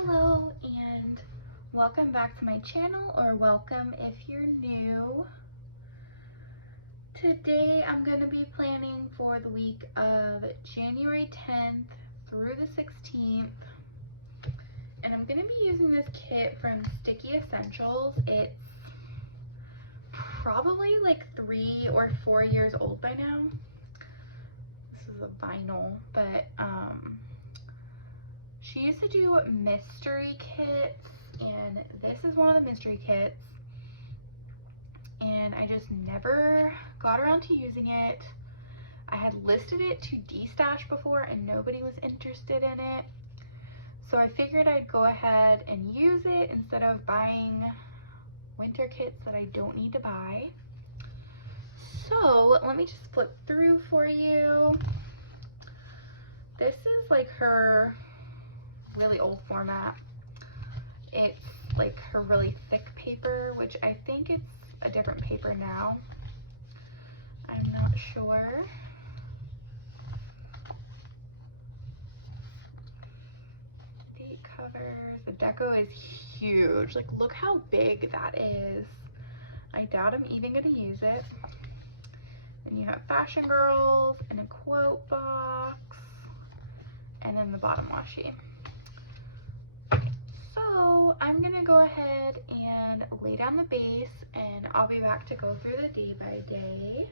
Hello and welcome back to my channel, or welcome if you're new. Today I'm going to be planning for the week of January 10th through the 16th, and I'm going to be using this kit from Sticky Essentials. It's probably like 3 or 4 years old by now. This is a vinyl, but she used to do mystery kits, and this is one of the mystery kits, and I just never got around to using it. I had listed it to destash before and nobody was interested in it, so I figured I'd go ahead and use it instead of buying winter kits that I don't need to buy. So let me just flip through for you. This is like her really old format. It's like her really thick paper, which I think it's a different paper now. I'm not sure. Date covers. The deco is huge. Like, look how big that is. I doubt I'm even gonna use it. Then you have Fashion Girls and a quote box, and then the bottom washi. So I'm gonna go ahead and lay down the base, and I'll be back to go through the day by day.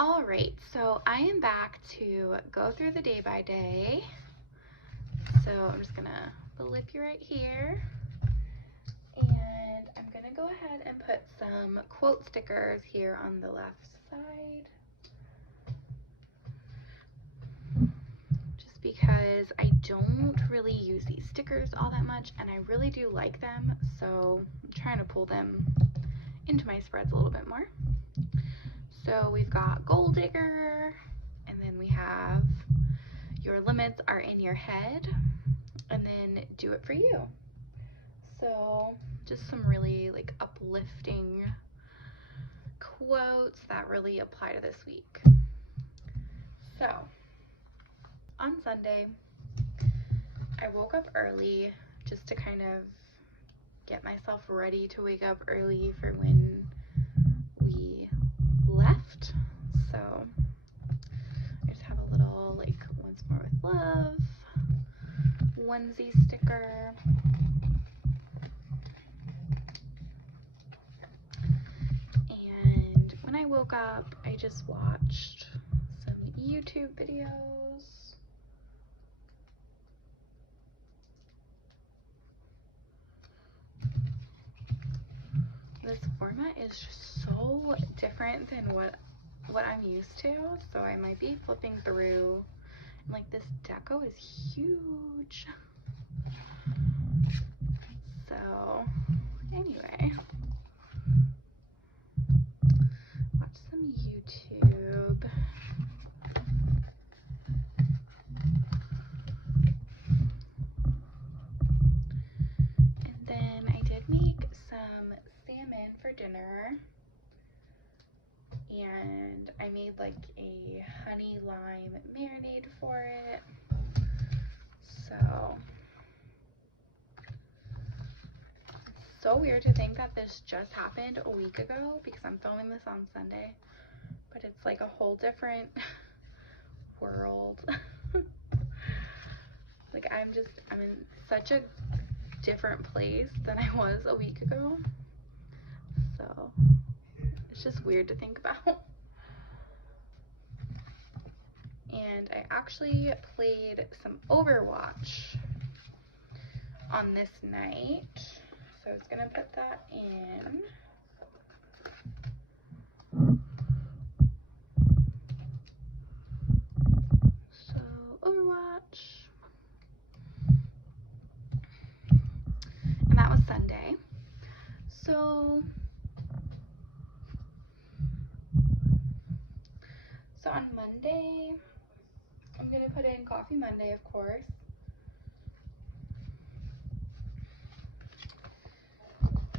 Alright, so I am back to go through the day by day. So I'm just gonna flip you right here, and I'm gonna go ahead and put some quote stickers here on the left side, just because I don't really use these stickers all that much, and I really do like them, so I'm trying to pull them into my spreads a little bit more. So we've got Gold Digger, and then we have Your Limits Are in Your Head, and then Do It For You. So just some really like uplifting quotes that really apply to this week. So on Sunday, I woke up early just to kind of get myself ready to wake up early for when we left. So I just have a little like Once More With Love onesie sticker. And when I woke up, I just watched some YouTube videos. format is just so different than what I'm used to, so I might be flipping through, and like this deco is huge. So anyway, watch some YouTube. And then I did make some salmon for dinner, and I made like a honey lime marinade for it. So weird to think that this just happened a week ago because I'm filming this on Sunday, but it's like a whole different world. Like I'm in such a different place than I was a week ago, so it's just weird to think about. And I actually played some Overwatch on this night, so I was gonna put that in. So Overwatch, and that was Sunday. So on Monday, I'm gonna put in Coffee Monday, of course.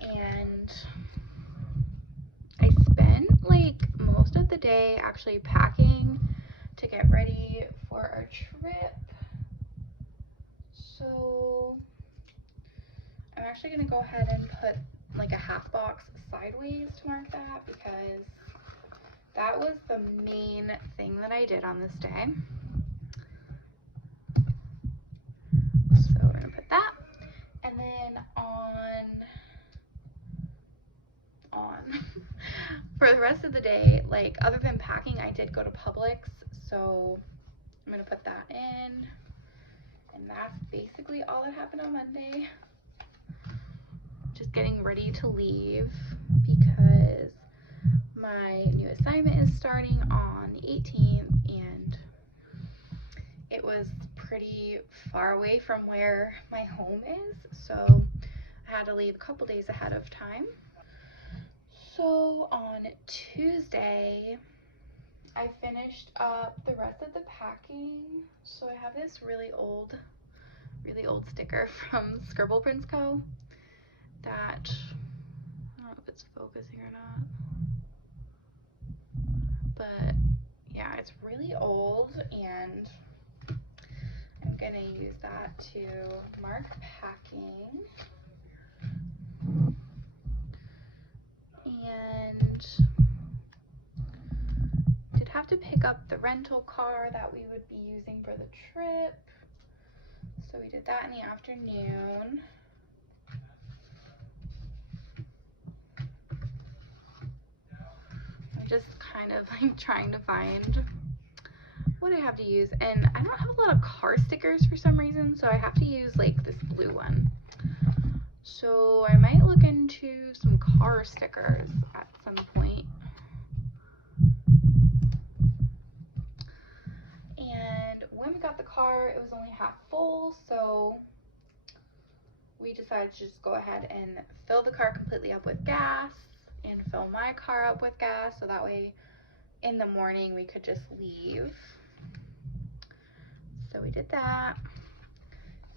And I spent like most of the day actually packing to get ready for our trip. So I'm actually gonna go ahead and put like a half box sideways to mark that, because that was the main thing that I did on this day. So we're gonna put that, and then on for the rest of the day, like other than packing, I did go to Publix, so I'm gonna put that in, and that's basically all that happened on Monday. Just getting ready to leave because my new assignment is starting on the 18th, and it was pretty far away from where my home is, so I had to leave a couple days ahead of time. So on Tuesday, I finished up the rest of the packing. So I have this really old sticker from Scribble Prints Co. that, I don't know if it's focusing or not, but yeah, it's really old, and I'm gonna use that to mark packing. And did have to pick up the rental car that we would be using for the trip, so we did that in the afternoon. I'm just kind of like trying to find what I have to use, and I don't have a lot of car stickers for some reason, so I have to use like this blue one. So I might look into some car stickers at some point. And when we got the car, it was only half full, so we decided to just go ahead and fill the car completely up with gas and fill my car up with gas, so that way in the morning we could just leave. So we did that.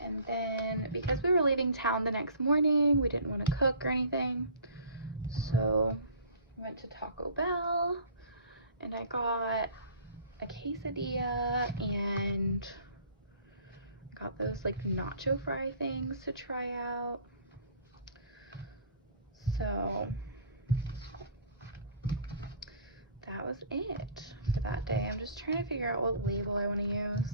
And then because we were leaving town the next morning, we didn't want to cook or anything, so we went to Taco Bell, and I got a quesadilla and got those like nacho fry things to try out. So that was it for that day. I'm just trying to figure out what label I want to use.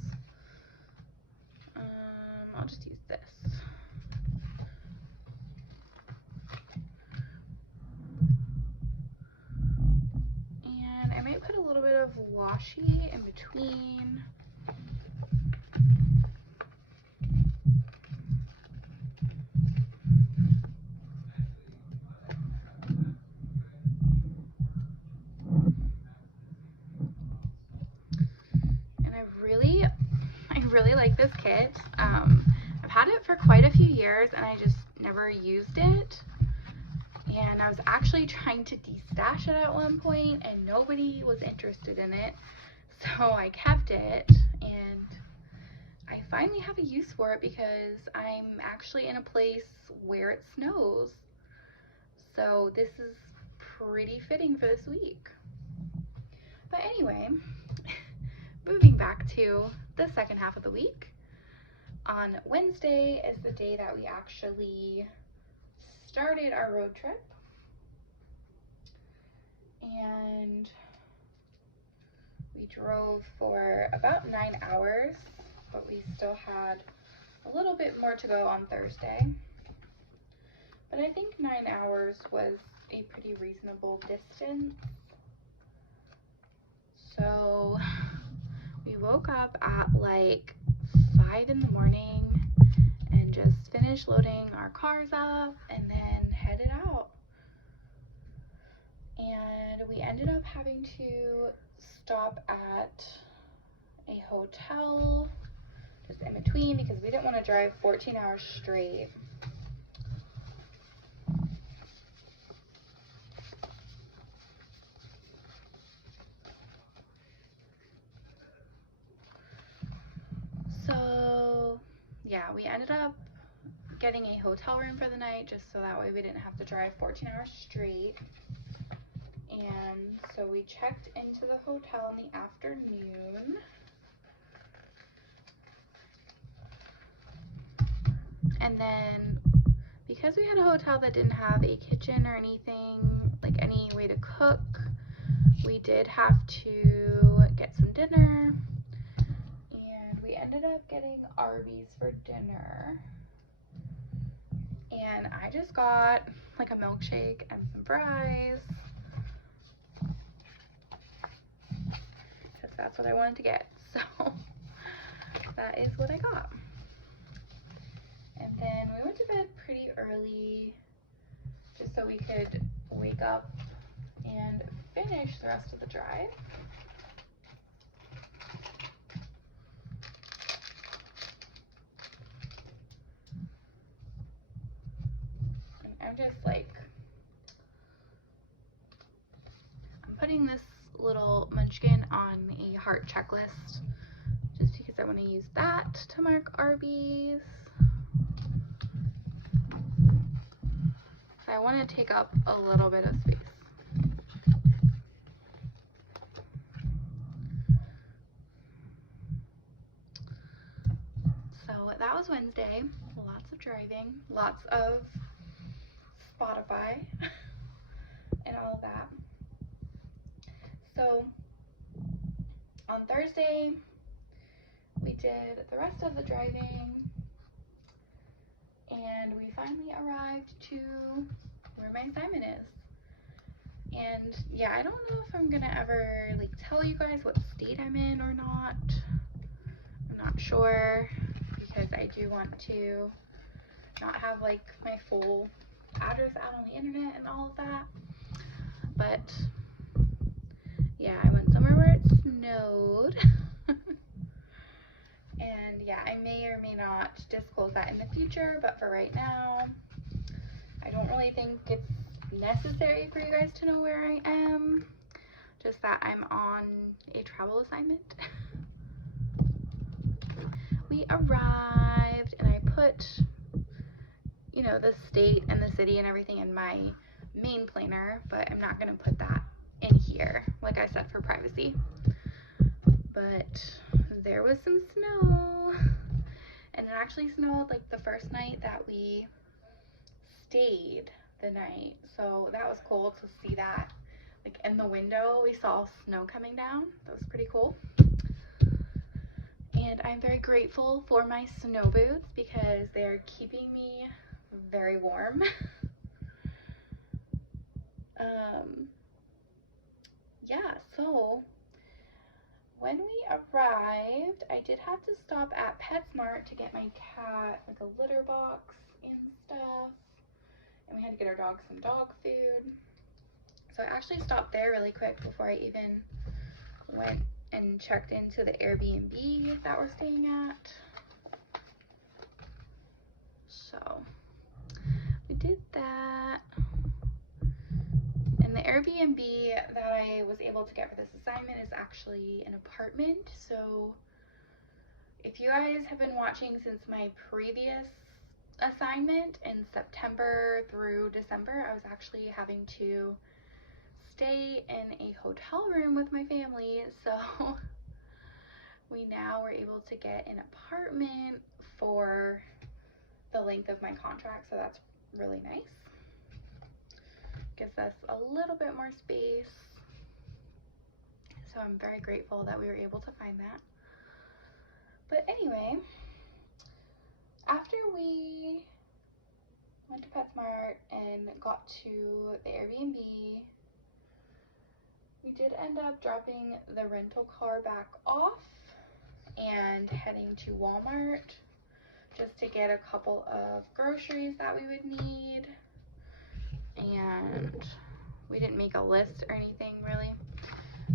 I'll just use this. And I might put a little bit of washi in between. really like this kit. I've had it for quite a few years and I just never used it. And I was actually trying to de-stash it at one point and nobody was interested in it. So I kept it, and I finally have a use for it because I'm actually in a place where it snows. So this is pretty fitting for this week. But anyway, moving back to the second half of the week. On Wednesday is the day that we actually started our road trip. And we drove for about 9 hours, but we still had a little bit more to go on Thursday. But I think 9 hours was a pretty reasonable distance. So we woke up at like 5 in the morning and just finished loading our cars up and then headed out. And we ended up having to stop at a hotel just in between because we didn't want to drive 14 hours straight. So yeah, we ended up getting a hotel room for the night just so that way we didn't have to drive 14 hours straight. And so we checked into the hotel in the afternoon. And then because we had a hotel that didn't have a kitchen or anything, like any way to cook, we did have to get some dinner. And we ended up getting Arby's for dinner. And I just got like a milkshake and some fries. Because that's what I wanted to get. So that is what I got. And then we went to bed pretty early just so we could wake up and finish the rest of the drive. And I'm just like, I'm putting this little munchkin on a heart checklist just because I want to use that to mark Arby's. I want to take up a little bit of space. So that was Wednesday. Lots of driving, lots of Spotify and all of that. So on Thursday, we did the rest of the driving and we finally arrived to where my assignment is. And yeah, I don't know if I'm gonna ever like tell you guys what state I'm in or not. I'm not sure because I do want to not have like my full address out on the internet and all of that. But yeah, I went somewhere where it snowed. And yeah, I may or may not disclose that in the future, but for right now, I don't really think it's necessary for you guys to know where I am, just that I'm on a travel assignment. We arrived and I put, you know, the state and the city and everything in my main planner, but I'm not going to put that in here, like I said, for privacy. But there was some snow, and it actually snowed like the first night that we stayed the night, so that was cool to see that. Like in the window we saw snow coming down. That was pretty cool. And I'm very grateful for my snow boots because they're keeping me very warm. Yeah, so when we arrived, I did have to stop at PetSmart to get my cat like a litter box and stuff. And we had to get our dog some dog food. So I actually stopped there really quick before I even went and checked into the Airbnb that we're staying at. So we did that. And the Airbnb that I was able to get for this assignment is actually an apartment. So if you guys have been watching since my previous assignment in September through December, I was actually having to stay in a hotel room with my family. So we now were able to get an apartment for the length of my contract. So that's really nice. Gives us a little bit more space. So I'm very grateful that we were able to find that. But anyway, after we went to PetSmart and got to the Airbnb, we did end up dropping the rental car back off and heading to Walmart just to get a couple of groceries that we would need. And we didn't make a list or anything really.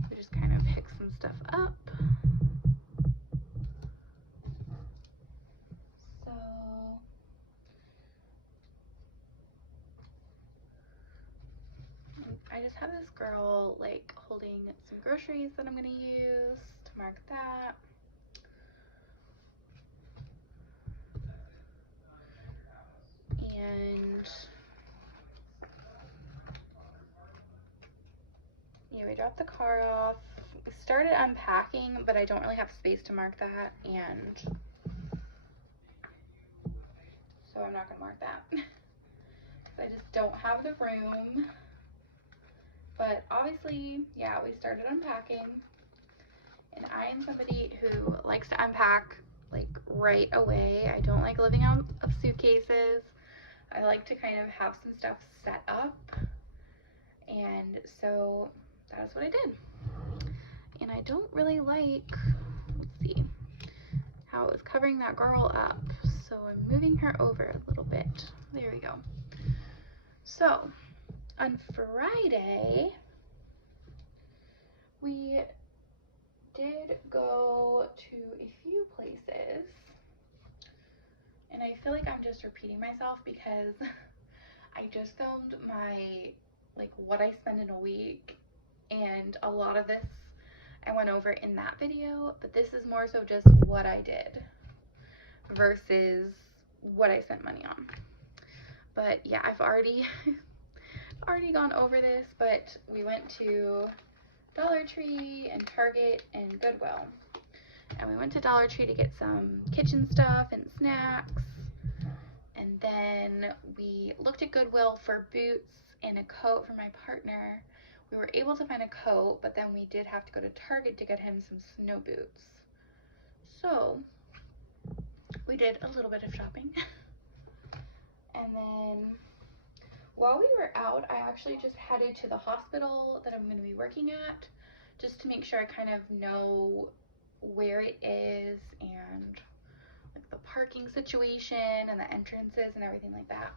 We just kind of picked some stuff up. So I just have this girl like holding some groceries that I'm gonna use to mark that. And yeah, we dropped the car off. We started unpacking, but I don't really have space to mark that, and so I'm not gonna mark that. I just don't have the room. But obviously, yeah, we started unpacking, and I am somebody who likes to unpack like right away. I don't like living out of suitcases. I like to kind of have some stuff set up, and so that's what I did. And I don't really like, let's see, how it was covering that girl up, so I'm moving her over a little bit. There we go. So on Friday, we did go to a few places, and I feel like I'm just repeating myself because I just filmed my, like, what I spend in a week, and a lot of this I went over in that video, but this is more so just what I did versus what I spent money on. But yeah, I've already gone over this, but we went to Dollar Tree and Target and Goodwill. And we went to Dollar Tree to get some kitchen stuff and snacks. And then we looked at Goodwill for boots and a coat for my partner. We were able to find a coat, but then we did have to go to Target to get him some snow boots. So we did a little bit of shopping. And then while we were out, I actually just headed to the hospital that I'm going to be working at, just to make sure I kind of know where it is and like the parking situation and the entrances and everything like that.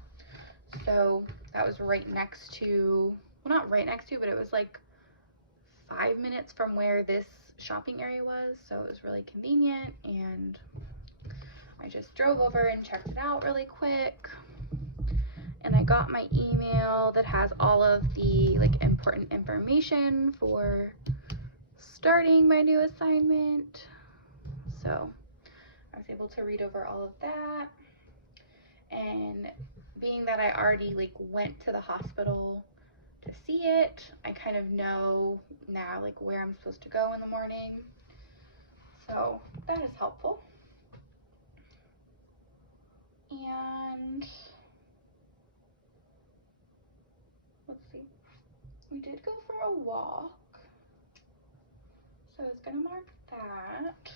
So that was right next to, well, not right next to, but it was like 5 minutes from where this shopping area was, so it was really convenient, and I just drove over and checked it out really quick. And I got my email that has all of the like important information for starting my new assignment. So I was able to read over all of that. And being that I already like went to the hospital to see it, I kind of know now like where I'm supposed to go in the morning. So that is helpful. And let's see, we did go for a walk, so I was gonna mark that.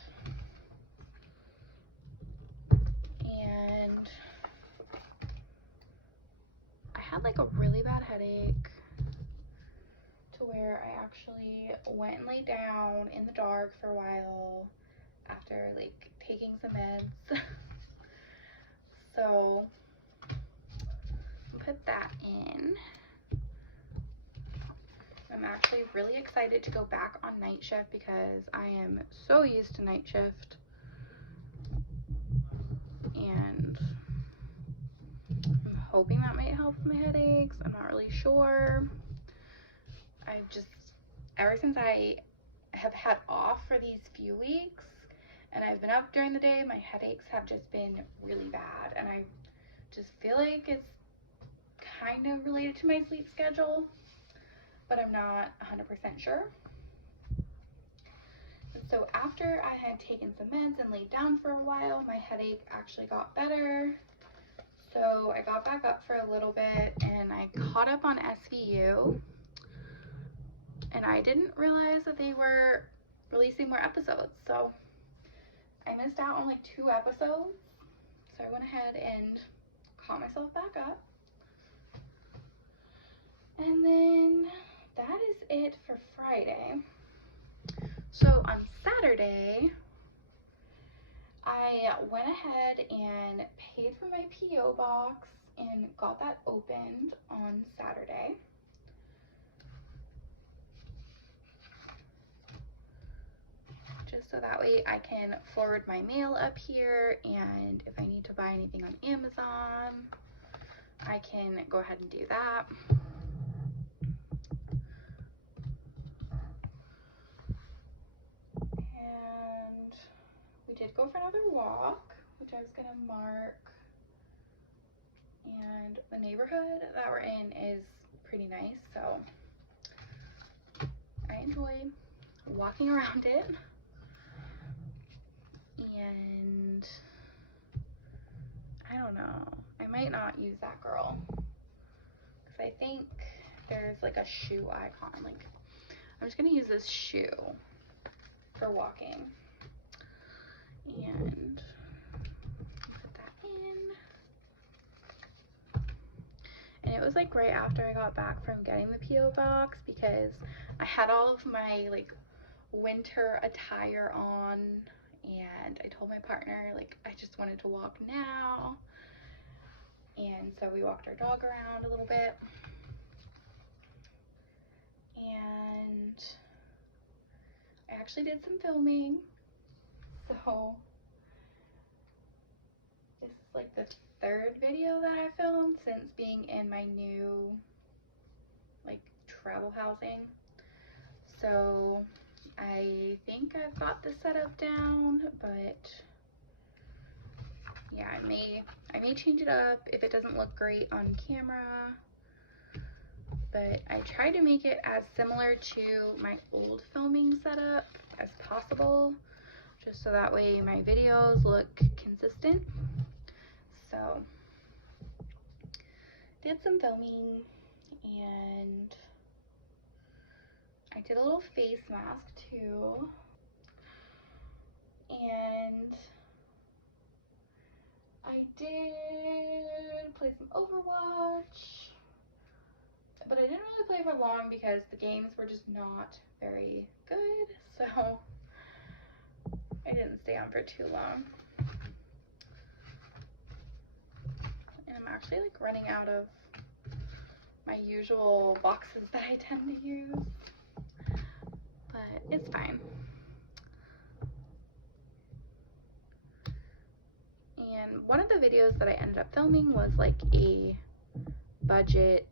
And I had like a really bad headache to where I actually went and laid down in the dark for a while after like taking some meds. So I'll put that in. I'm actually really excited to go back on night shift because I am so used to night shift. And I'm hoping that might help with my headaches. I'm not really sure. Ever since I have had off for these few weeks and I've been up during the day, my headaches have just been really bad. And I just feel like it's kind of related to my sleep schedule, but I'm not 100% sure. And so after I had taken some meds and laid down for a while, my headache actually got better. So I got back up for a little bit and I caught up on SVU. And I didn't realize that they were releasing more episodes. So I missed out on like 2 episodes. So I went ahead and caught myself back up. And then that is it for Friday. So on Saturday, I went ahead and paid for my P.O. box and got that opened on Saturday. Just so that way I can forward my mail up here, and if I need to buy anything on Amazon, I can go ahead and do that. And we did go for another walk, which I was gonna mark. And the neighborhood that we're in is pretty nice, so I enjoy walking around it. And I don't know, I might not use that girl because I think there's like a shoe icon. Like, I'm just gonna use this shoe for walking and put that in. And it was like right after I got back from getting the P.O. box because I had all of my like winter attire on, and I told my partner like I just wanted to walk now, and so we walked our dog around a little bit. And I actually did some filming, so this is like the 3rd video that I filmed since being in my new like travel housing. So I think I've got the setup down, but yeah, I may change it up if it doesn't look great on camera. But I tried to make it as similar to my old filming setup as possible, just so that way my videos look consistent. So did some filming, and I did a little face mask too, and I did play some Overwatch, but I didn't really play for long because the games were just not very good, so I didn't stay on for too long. And I'm actually like running out of my usual boxes that I tend to use, but it's fine. And one of the videos that I ended up filming was like a budget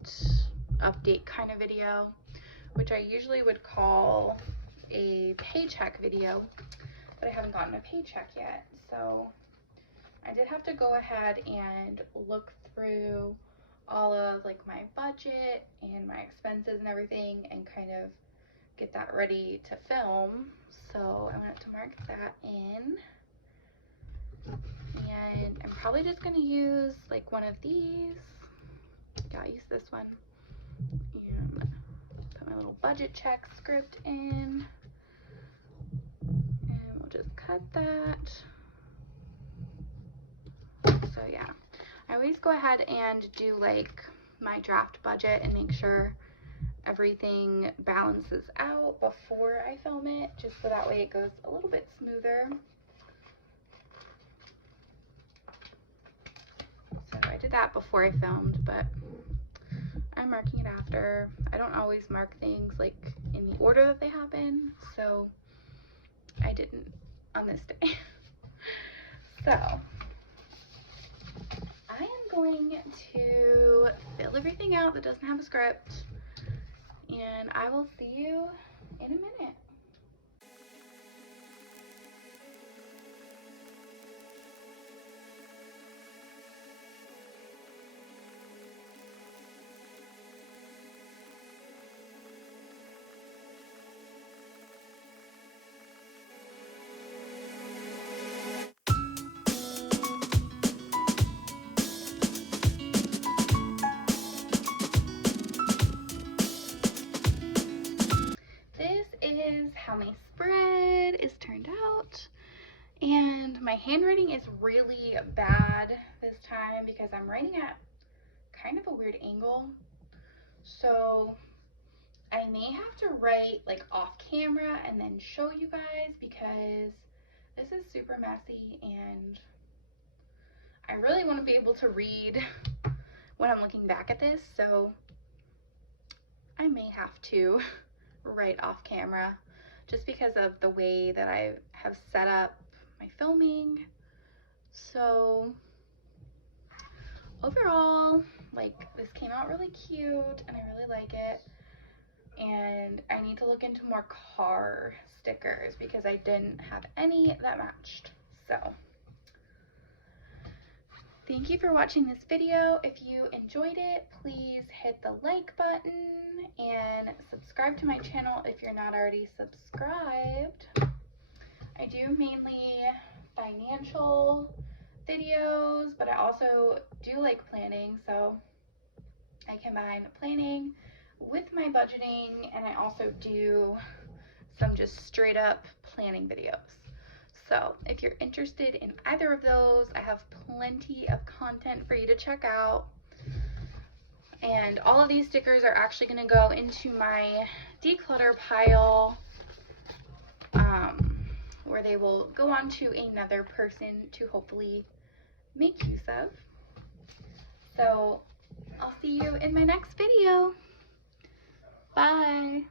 update kind of video, which I usually would call a paycheck video, but I haven't gotten a paycheck yet. So I did have to go ahead and look through all of like my budget and my expenses and everything and kind of get that ready to film. So I wanted to mark that in. And I'm probably just gonna use like one of these. Yeah, I'll use this one. And put my little budget check script in. And we'll just cut that. So yeah, I always go ahead and do like my draft budget and make sure everything balances out before I film it, just so that way it goes a little bit smoother. So I did that before I filmed, but I'm marking it after. I don't always mark things like in the order that they happen, so I didn't on this day. So I am going to fill everything out that doesn't have a script, and I will see you in a minute. This is how my spread is turned out, and my handwriting is really bad this time because I'm writing at kind of a weird angle, so I may have to write like off camera and then show you guys because this is super messy and I really want to be able to read when I'm looking back at this, so I may have to write off camera just because of the way that I have set up my filming. So overall, like, this came out really cute and I really like it, and I need to look into more car stickers because I didn't have any that matched. So thank you for watching this video. If you enjoyed it, please hit the like button and subscribe to my channel if you're not already subscribed. I do mainly financial videos, but I also do like planning, so I combine planning with my budgeting, and I also do some just straight up planning videos. So if you're interested in either of those, I have plenty of content for you to check out. And all of these stickers are actually going to go into my declutter pile, where they will go on to another person to hopefully make use of. So I'll see you in my next video. Bye.